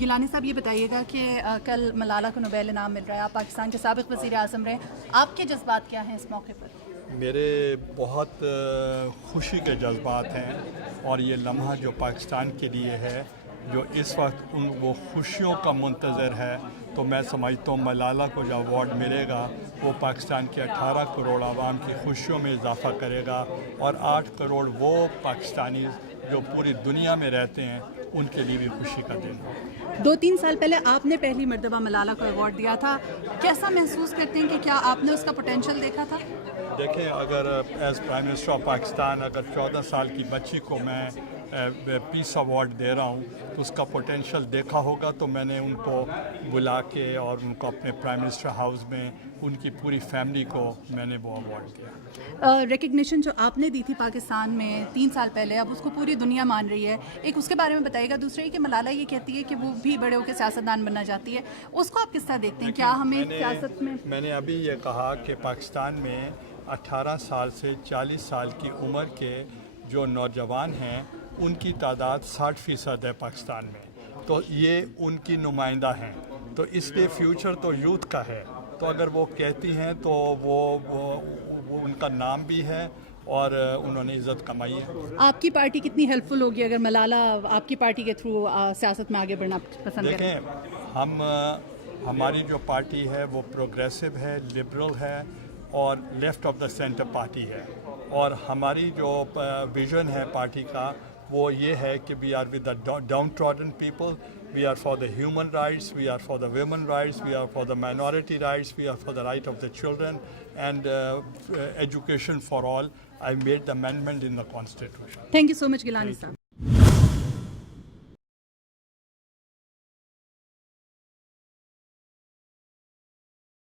گیلانی صاحب یہ بتائیے گا کہ کل ملالہ کو نوبیل انعام مل رہا ہے، آپ پاکستان کے سابق وزیر اعظم رہے، آپ کے جذبات کیا ہیں اس موقع پر؟ میرے بہت خوشی کے جذبات ہیں، اور یہ لمحہ جو پاکستان کے لیے ہے، جو اس وقت وہ خوشیوں کا منتظر ہے، تو میں سمجھتا ہوں ملالہ کو جو ایوارڈ ملے گا وہ پاکستان کے 18 کروڑ عوام کی خوشیوں میں اضافہ کرے گا، اور 8 کروڑ وہ پاکستانی جو پوری دنیا میں رہتے ہیں ان کے لیے بھی خوشی کا دن ہے۔ 2-3 سال پہلے آپ نے پہلی مرتبہ ملالہ کو ایوارڈ دیا تھا، کیسا محسوس کرتے ہیں کہ کیا آپ نے اس کا پوٹینشیل دیکھا تھا؟ دیکھیں، اگر as prime minister of Pakistan اگر 14 سال کی بچی کو میں پیس ایوارڈ دے رہا ہوں تو اس کا پوٹینشیل دیکھا ہوگا، تو میں نے ان کو بلا کے اور ان کو اپنے پرائم منسٹر ہاؤس میں ان کی پوری فیملی کو میں نے وہ ایوارڈ دیا۔ ریکگنیشن جو آپ نے دی تھی پاکستان میں 3 سال پہلے، اب اس کو پوری دنیا مان رہی ہے، ایک اس کے بارے میں بتائیے گا۔ دوسرا یہ کہ ملالہ یہ کہتی ہے کہ وہ بھی بڑے ہو کے سیاستدان بننا چاہتی ہے، اس کو آپ کس طرح دیکھتے ہیں؟ کیا ہمیں سیاست میں نے ابھی یہ کہا کہ پاکستان میں 18 سال سے 40 سال کی عمر کے جو نوجوان ہیں ان کی تعداد 60% ہے پاکستان میں، تو یہ ان کی نمائندہ ہیں، تو اس لیے فیوچر تو یوتھ کا ہے، تو اگر وہ کہتی ہیں تو وہ ان کا نام بھی ہے اور انہوں نے عزت کمائی ہے۔ آپ کی پارٹی کتنی ہیلپ فل ہوگی اگر ملالہ آپ کی پارٹی کے تھرو سیاست میں آگے بڑھنا پسند کریں؟ دیکھیں، ہماری جو پارٹی ہے وہ پروگریسو ہے، لبرل ہے اور left of the centre party ہے، اور ہماری جو ویژن ہے پارٹی کا وہ یہ ہے کہ we are with the downtrodden people, we are for the human rights, we are for the women rights, we are for the minority rights, we are for the right of the children and education for all. I made the amendment in the constitution. Thank you so much, Gilani sir.